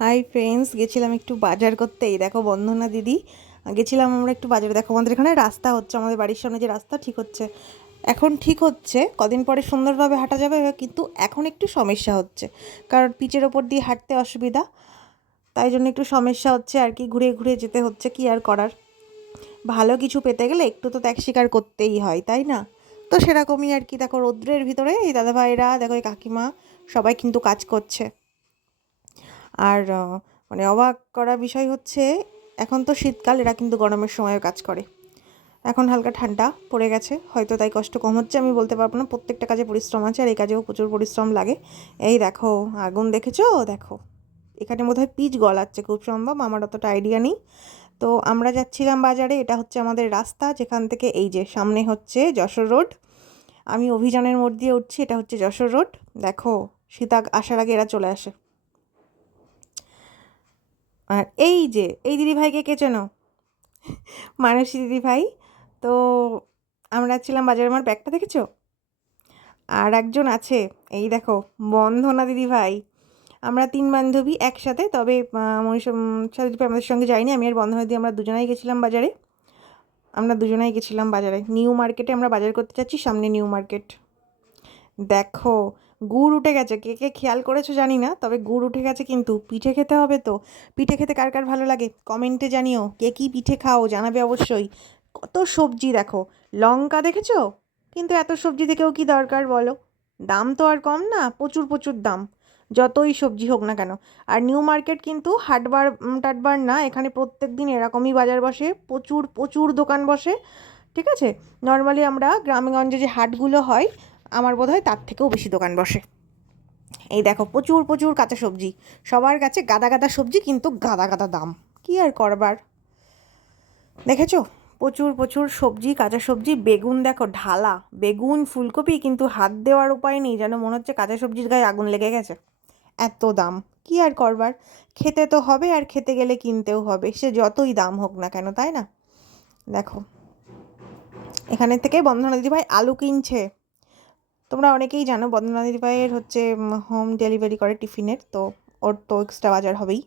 Hi friends, গেছিলাম একটু বাজার করতে। এই দেখো বন্ধনা দিদি, গেছিলাম আমরা একটু বাজারে। দেখো আমাদের এখানে রাস্তা হচ্ছে, আমাদের বাড়ির সামনে যে রাস্তা ঠিক হচ্ছে, এখন ঠিক হচ্ছে, কদিন পরে সুন্দরভাবে হাঁটা যাবে। কিন্তু এখন একটু সমস্যা হচ্ছে, কারণ পিচের ওপর দিয়ে হাঁটতে অসুবিধা, তাই জন্য একটু সমস্যা হচ্ছে আর কি। ঘুরে ঘুরে যেতে হচ্ছে, কি আর করার। ভালো কিছু পেতে গেলে একটু তো ত্যাগ স্বীকার করতেই হয়, তাই না? তো সেরকমই আর কি। দেখো রৌদ্রের ভিতরে এই দাদাভাইরা, দেখো এই কাকিমা, সবাই কিন্তু কাজ করছে। আর মানে অবাক করা বিষয় হচ্ছে, এখন তো শীতকাল, এরা কিন্তু গরমের সময়ও কাজ করে। এখন হালকা ঠান্ডা পড়ে গেছে, হয়তো তাই কষ্ট কম হচ্ছে, আমি বলতে পারবো না। প্রত্যেকটা কাজে পরিশ্রম আছে, আর এই কাজেও প্রচুর পরিশ্রম লাগে। এই দেখো আগুন দেখেছো? দেখো এখানে বোধহয় পিচ গলাচ্ছে খুব সম্ভব, আমার অতটা আইডিয়া নেই। তো আমরা যাচ্ছিলাম বাজারে, এটা হচ্ছে আমাদের রাস্তা, যেখান থেকে এই যে সামনে হচ্ছে যশোর রোড। আমি অভিযানের মোড় দিয়ে উঠছি, এটা হচ্ছে যশোর রোড। দেখো শীত আসার আগে এরা চলে আসে। আর এই যে এই দিদিভাইকে কে চেনো? মানসী দিদিভাই। তো আমরা ছিলাম বাজারে, আমার ব্যাগটা দেখেছো? আর একজন আছে, এই দেখো বন্ধনা দিদিভাই। আমরা তিন বান্ধবী একসাথে, তবে মনীষা দিদিভাই আমাদের সঙ্গে যাইনি। আমি আর বন্ধনা দিদি আমরা দুজনাই গেছিলাম বাজারে। নিউ মার্কেটে আমরা বাজার করতে যাচ্ছি, সামনে নিউ মার্কেট। দেখো গুড় উঠে গেছে, কে কে খেয়াল করেছো জানি না, তবে গুড় উঠে গেছে। কিন্তু পিঠে খেতে হবে তো। পিঠে খেতে কার কার ভালো লাগে কমেন্টে জানিও, কে কী পিঠে খাও জানাবে অবশ্যই। কত সবজি দেখো, লঙ্কা দেখেছো? কিন্তু এত সবজি থেকেও কি দরকার বলো? দাম তো আর কম না, প্রচুর প্রচুর দাম, যতই সবজি হোক না কেন। আর নিউ মার্কেট কিন্তু হাটবার টাটবার না, এখানে প্রত্যেক দিন এরকমই বাজার বসে, প্রচুর প্রচুর দোকান বসে। ঠিক আছে, নর্মালি আমরা গ্রামেগঞ্জে যে হাটগুলো হয়, আমার বোধ হয় তার থেকেও বেশি দোকান বসে। এই দেখো প্রচুর প্রচুর কাঁচা সবজি, সবার কাছে গাদা গাদা সবজি, কিন্তু গাদা গাদা দাম, কি আর করবার। দেখেছো? প্রচুর প্রচুর সবজি, কাঁচা সবজি। বেগুন দেখো ঢালা, বেগুন ফুলকপি, কিন্তু হাত দেওয়ার উপায় নেই, যেন মনে হচ্ছে কাঁচা সবজির গায়ে আগুন লেগে গেছে, এত দাম। কি আর করবার, খেতে তো হবে, আর খেতে গেলে কিনতেও হবে, সে যতই দাম হোক না কেন, তাই না? দেখো এখানের থেকে বন্ধনা দিদিভাই আলু কিনছে। তোমরা অনেকেই জানো বন্দনা দিদিভাইয়ের হচ্ছে হোম ডেলিভারি করে টিফিনের, তো ওর তো এক্সট্রা বাজার হবেই।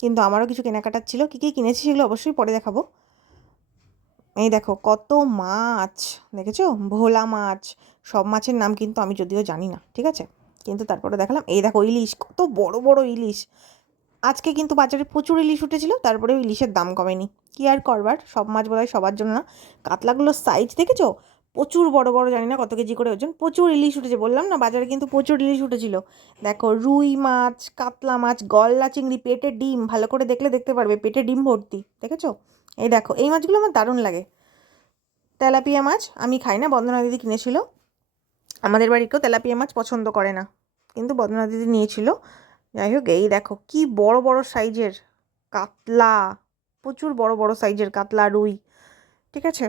কিন্তু আমারও কিছু কেনাকাটার ছিল, কী কী কিনেছি সেগুলো অবশ্যই পরে দেখাবো। এই দেখো কত মাছ, দেখেছো? ভোলা মাছ। সব মাছের নাম কিন্তু আমি যদিও জানি না, ঠিক আছে, কিন্তু তারপরে দেখালাম। এই দেখো ইলিশ, কত বড় বড় ইলিশ। আজকে কিন্তু বাজারে প্রচুর ইলিশ উঠেছিল, তারপরেও ইলিশের দাম কমেনি। কি আর করবার, সব মাছ বোধহয় সবার জন্য না। কাতলাগুলোর সাইজ দেখেছো? প্রচুর বড় বড়, জানি না কত কেজি করে ওজন। প্রচুর ইলিশ উঠেছে, বললাম না বাজারে কিন্তু প্রচুর ইলিশ উঠেছিল। দেখো রুই মাছ, কাতলা মাছ, গলদা চিংড়ি, পেটে ডিম, ভালো করে দেখলে দেখতে পারবে পেটে ডিম ভর্তি, দেখেছো? এই দেখো এই মাছগুলো আমার দারুণ লাগে। তেলাপিয়া মাছ আমি খাই না, বন্দনা দিদি কিনেছিল। আমাদের বাড়ির কেউ তেলাপিয়া মাছ পছন্দ করে না, কিন্তু বন্দনা দিদি নিয়েছিল। যাই হোক, এই দেখো কি বড় বড় সাইজের কাতলা, প্রচুর বড় বড় সাইজের কাতলা, রুই। ঠিক আছে,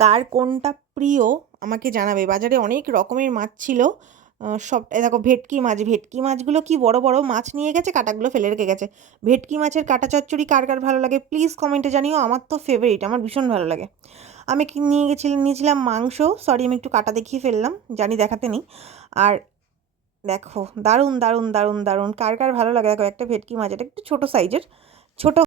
কার কোনটা প্রিয় আমাকে জানাবে। বাজারে অনেক রকমের মাছ ছিল। সব দেখো ভেটকি মাছ, ভেটকি মাছগুলো কি বড় বড়, মাছ নিয়ে গেছে, কাঁটাগুলো ফেলে রেখে গেছে। ভেটকি মাছের কাঁটা চচ্চড়ি কার কার ভালো লাগে প্লিজ কমেন্টে জানিও, আমার তো ফেভারিট, আমার ভীষণ ভালো লাগে। আমি কি নিয়েছিলাম মাংস। সরি, আমি একটু কাটা দেখিয়ে ফেললাম, জানি দেখাতে নেই। আর দেখো দারুণ দারুণ দারুণ দারুণ, কার কার ভালো লাগে। দেখো একটা ভেটকি মাছ, এটা একটু ছোটো সাইজের, ছোটো